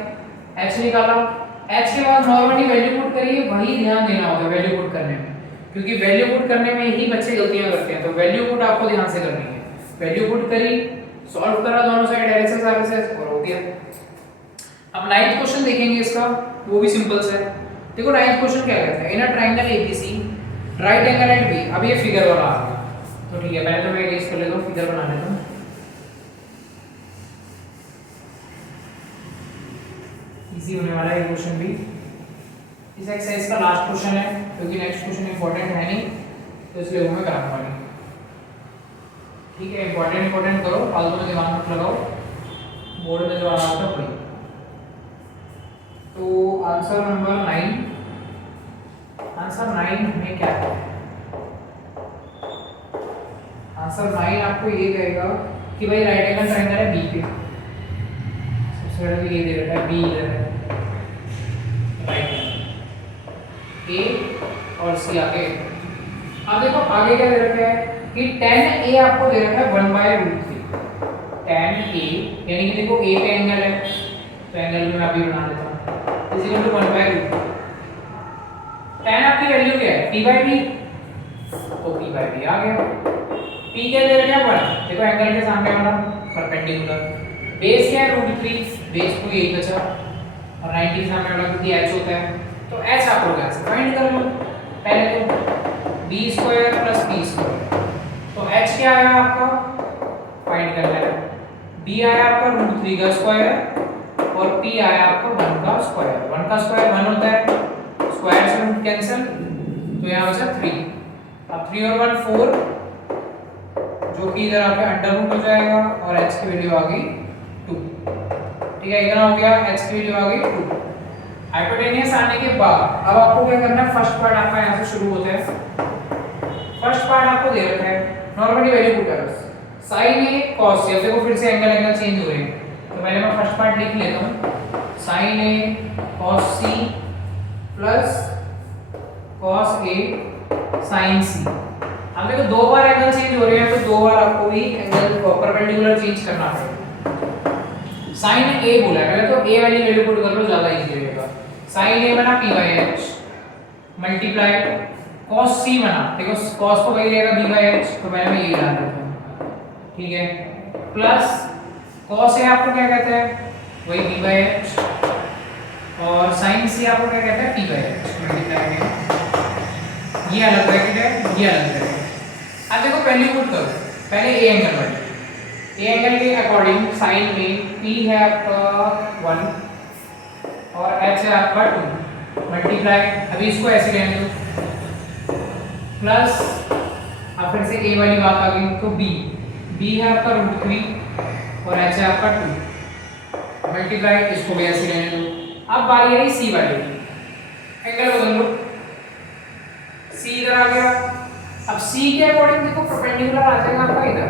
h निकाला, h के बाद नॉर्मली वैल्यू पुट करिए, वही ध्यान देना होगा वैल्यू पुट करने में, क्योंकि वैल्यू पुट करने में ही बच्चे गलतियां करते हैं। तो वैल्यू पुट आपको ध्यान से करनी है। वैल्यू पुट करी, सॉल्व करा दोनों साइड एलएचएस आरएचएस और हो गया। अब 9th क्वेश्चन देखेंगे इसका, वो भी सिंपल सा है। देखो 9th क्वेश्चन क्या कहता है, in a triangle ABC right angle at B. अब ये फिगर वाला आ गया, तो ठीक है, पहले तो मैं इरेज कर लेता हूं, फिगर बना लेता हूं। इजी होने वाला है ये क्वेश्चन भी। इस एक्सरसाइज का लास्ट क्वेश्चन है, क्योंकि नेक्स्ट क्वेश्चन इंपॉर्टेंट है नहीं, तो इसलिए वो मैं कराने वाला हूं, ठीक है। इंपॉर्टेंट करो, फालतू में दिमाग मत लगाओ, बोर्ड में जो आ रहा था वही। तो आंसर नंबर 9, आंसर 9 में क्या है, आंसर 9 आपको ये कहेगा कि भाई राइट एंगल ट्रायंगल है बी पे। सबसे पहले तो ये दे रखा है बी इधर है, राइट ए और सी आगे। अब देखो आगे क्या दे रखा है कि tan a आपको दे रखा है 1/√3, tan a यानी कि देखो a पे एंगल है, तो एंगल में मैं अभी बना देता हूं, इज इक्वल टू 1/√3। tan आपकी वैल्यू क्या है p/b, तो p/b आ गया। p क्या दे रखा है 1, देखो एंगल के सामने वाला परपेंडिकुलर। बेस क्या है √3, बेस को यही बचा, और 90 के सामने वाला क्योंकि h होता है, तो h आप लोग ऐसे फाइंड कर लो। पहले तो b² + p², तो h क्या आया आपका फाइंड करना है, b आया आपका √3 का स्क्वायर और p आया आपका 1 का स्क्वायर। 1 का स्क्वायर 1 होता है, स्क्वायर से रूट कैंसिल, तो यहाँ बचा 3। अब 3 और 1 4, जो कि इधर आके अंडर रूट हो जाएगा, और h की वैल्यू आ गई 2, ठीक है, इतना हो गया, h की वैल्यू आ गई 2। हाइपोटेनियस आने के बाद अब आपको क्या करना है, फर्स्ट पार्ट आपका यहाँ से शुरू होता है। फर्स्ट पार्ट आपको दे रखा है, नॉर्मली वैल्यू पुट करो, sin a cos c। देखो फिर से एंगल चेंज हो रहे हैं, तो पहले मैं फर्स्ट पार्ट लिख लेता हूँ, sin a cos c plus cos a sin c। अब देखो दो बार एंगल चेंज हो रहे हैं, तो दो बार आपको भी एंगल परपेंडिकुलर चेंज करना पड़ेगा। sin a बोला है, पहले तो a वाली वैल्यू पुट कर लो, ज्यादा इजी रहेगा। sin a बना p/h मल्टीप्लाई cos c बना, देखो cos तो वही रहेगा b/h, तो पहले मैं यही डाल देता हूँ, ठीक है, प्लस cos a आपको क्या कहते हैं, वही b/h और साइन सी आपको क्या कहते हैं, पी बाई एच मल्टीप्लाई में ये अलग ब्रैकेट है, ये अलग ब्रैकेट है। अब देखो पहली पुट करो, पहले ए एंगल वाली, ए एंगल के अकॉर्डिंग साइन में पी है आपका 1 और एच है आपका 2 मल्टीप्लाई, अभी इसको ऐसे कहने दो प्लस, अब फिर से ए वाली बात आ गई तो बी है आपका √3 और एच है आपका 2 मल्टीप्लाई, इसको भी ऐसे रहने दो। अब बारी आई सी वाली, एंगल बदल लो, सी इधर आ गया। अब सी के अकॉर्डिंग देखो परपेंडिकुलर आ जाएगा आपका इधर,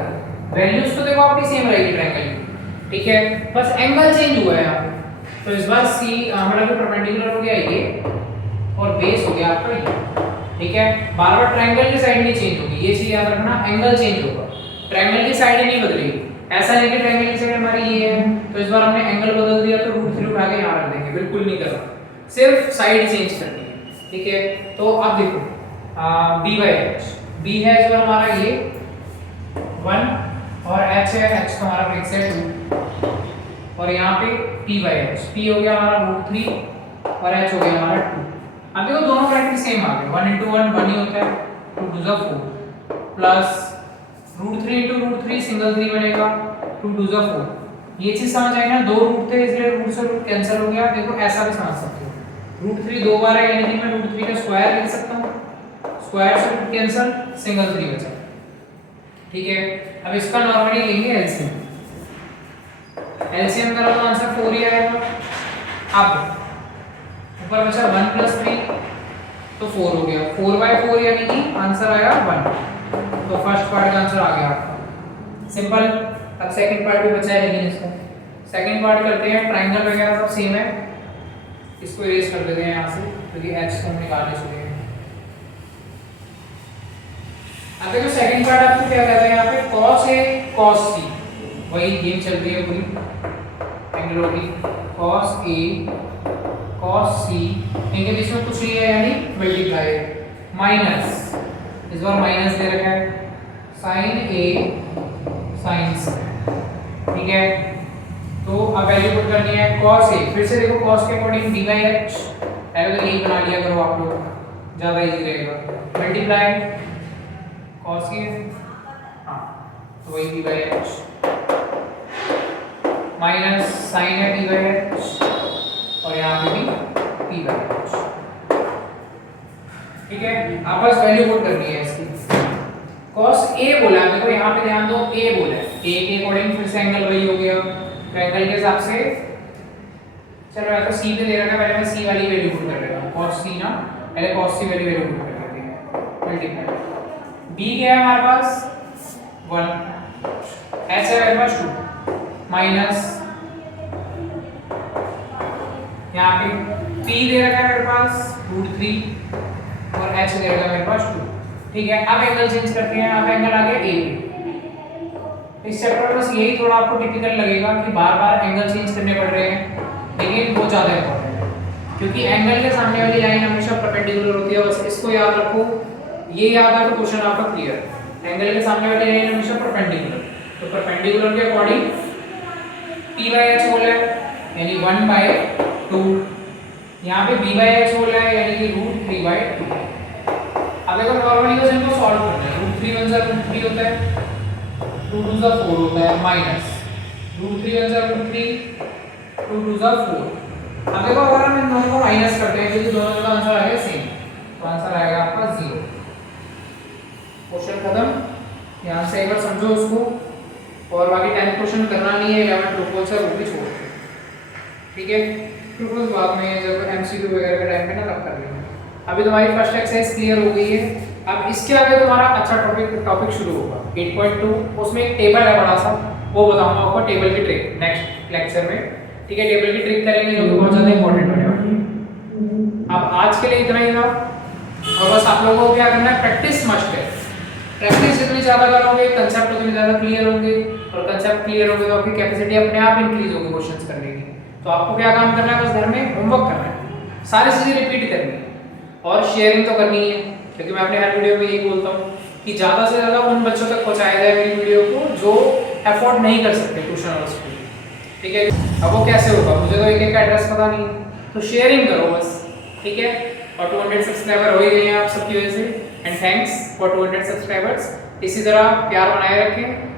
वैल्यूज तो देखो आपकी सेम रहेगी ट्रायंगल की, ठीक है, बस एंगल चेंज हुआ है यहाँ पे। तो इस बार सी हमारा जो परपेंडिकुलर हो गया ये और बेस हो गया आपका ये, ठीक है। बार बार ट्रायंगल की साइड नहीं चेंज होगी, ये चीज याद रखना, एंगल चेंज होगा, ट्रायंगल की साइड ही नहीं बदलेगी। ऐसा नहीं कि ट्रायंगल की साइड हमारी ये है तो इस बार हमने एंगल बदल दिया तो √3 उठा के यहाँ रख देंगे, बिल्कुल नहीं करना, सिर्फ साइड चेंज करनी है, ठीक है। तो अब देखो बी बाई एच, बी है इस बार हमारा ये 1 और एच है, एच तो हमारा फिक्स है 2 और यहाँ पे पी बाई एच, पी हो गया हमारा √3 और एच हो गया हमारा 2। अब देखो दोनों ब्रैकेट सेम आ गए, 1 × 1 1 ही होता है, 2 × 2 4 प्लस √3 × √3 सिंगल 3 बनेगा, 2 × 2 4। ये चीज समझ आई ना, दो रूट थे इसलिए रूट से रूट कैंसिल हो गया। देखो ऐसा भी समझ सकते हो, √3 दो बार है यानी कि मैं √3 का स्क्वायर लिख सकता हूँ, स्क्वायर से रूट कैंसिल, सिंगल 3 बचा, ठीक है। अब इसका नॉर्मली लेंगे एलसीएम, एलसीएम करो तो आंसर 4 ही आएगा। अब ऊपर बचा 1 + 3 तो 4 हो गया, 4/4 यानी कि आंसर आया 1। तो फर्स्ट पार्ट का आंसर आ गया आपका, सिंपल। अब सेकंड पार्ट भी बचा है, लेकिन इसका सेकंड पार्ट करते हैं। ट्रायंगल वगैरह सब सेम है, इसको इरेज कर देते हैं यहाँ से क्योंकि एच को हम निकालने चुके हैं। अब देखो सेकंड पार्ट आपको क्या कहता है, यहाँ पे cos A cos C, वही गेम चल रही है पूरी एंगलों की, cos A cos C, इनके बीच में कुछ नहीं है यानी मल्टीप्लाई, माइनस, इस बार माइनस दे रखा है, sin A sin C, ठीक है। तो अब वैल्यू पुट करनी है cos A, फिर से देखो cos के अकॉर्डिंग d/h, पहले तो यही बना लिया करो आप लोग, ज्यादा इजी रहेगा, मल्टीप्लाई cos के, हाँ तो वही d/h माइनस sin है d/h और यहाँ पे भी d/h, ठीक है। आप बस वैल्यू पुट करनी है इसकी। cos A बोला, देखो यहाँ पे ध्यान दो, A बोला है, A के अकॉर्डिंग फिर से एंगल वही हो गया, तो एंगल के हिसाब से चलो या तो C पे दे रखा है, पहले मैं C वाली वैल्यू पुट कर लेता हूँ, cos C ना, पहले cos C वाली वैल्यू पुट कर लेते हैं, मल्टीप्लाई, B क्या है हमारे पास 1, H है मेरे पास 2 माइनस, यहाँ पे P दे रखा है मेरे पास √3 और H दे रखा है मेरे पास 2, ठीक है। अब एंगल चेंज करते हैं, अब एंगल आ गया A। इस चैप्टर में बस यही थोड़ा आपको टिपिकल लगेगा कि बार-बार एंगल चेंज करने पड़ रहे हैं, लेकिन बहुत ज़्यादा इंपॉर्टेंट है क्योंकि एंगल के सामने वाली लाइन हमेशा परपेंडिकुलर होती है, बस इसको याद रखो, ये याद है तो क्वेश्चन आपका क्लियर। एंगल के सामने वाली लाइन हमेशा परपेंडिकुलर, तो परपेंडिकुलर के अकॉर्डिंग p/h बोला है यानी 1/2, यहाँ पे b/h बोला है यानी कि √3/2। अब देखो नॉर्मली बस इनको सॉल्व करना है, √3 × √3 होता है, 2 × 4 होता है, माइनस √3 × √3 2 × 4। अब देखो अगर हम इन दोनों को माइनस करते हैं क्योंकि दोनों का आंसर आएगा सेम, तो आंसर आएगा आपका 0। क्वेश्चन खत्म, यहाँ से एक बार समझो उसको, और बाकी 10 क्वेश्चन करना नहीं है, 11 ट्रू फॉल्स है वो भी छोड़ दो, ठीक है। ट्रू फॉल्स बाद में जब एमसीक्यू वगैरह के टाइम पे ना तब कर लेंगे। अभी तुम्हारी फर्स्ट एक्सरसाइज क्लियर हो गई है। अब इसके आगे तुम्हारा अच्छा टॉपिक शुरू होगा 8.2, उसमें एक टेबल है बड़ा सा, वो बताऊंगा आपको, टेबल की ट्रिक नेक्स्ट लेक्चर में, ठीक है। टेबल की ट्रिक करेंगे जो कि बहुत ज़्यादा इंपॉर्टेंट होने वाली है। अब आज के लिए इतना ही था, और बस आप लोगों को क्या करना है, प्रैक्टिस मस्ट है। प्रैक्टिस जितनी ज़्यादा करोगे कंसेप्ट उतने ज़्यादा क्लियर होंगे, और कंसेप्ट क्लियर होंगे तो आपकी कैपेसिटी अपने आप इंक्रीज होगी क्वेश्चंस करने की। तो आपको क्या काम करना है, बस घर में होमवर्क करना है, सारी चीज़ें रिपीट करनी है और शेयरिंग तो करनी है, क्योंकि मैं अपने हर वीडियो में यही बोलता हूँ कि ज़्यादा से ज़्यादा उन बच्चों तक पहुँचाया जाए मेरी वीडियो को जो अफोर्ड नहीं कर सकते ट्यूशन और स्कूल, ठीक है। अब वो कैसे होगा, मुझे तो एक एक का एड्रेस पता नहीं है, तो शेयरिंग करो बस, ठीक है। और 200 सब्सक्राइबर हो ही गए हैं आप सबकी वजह से, एंड थैंक्स फॉर 200 सब्सक्राइबर्स। इसी तरह प्यार बनाए रखें।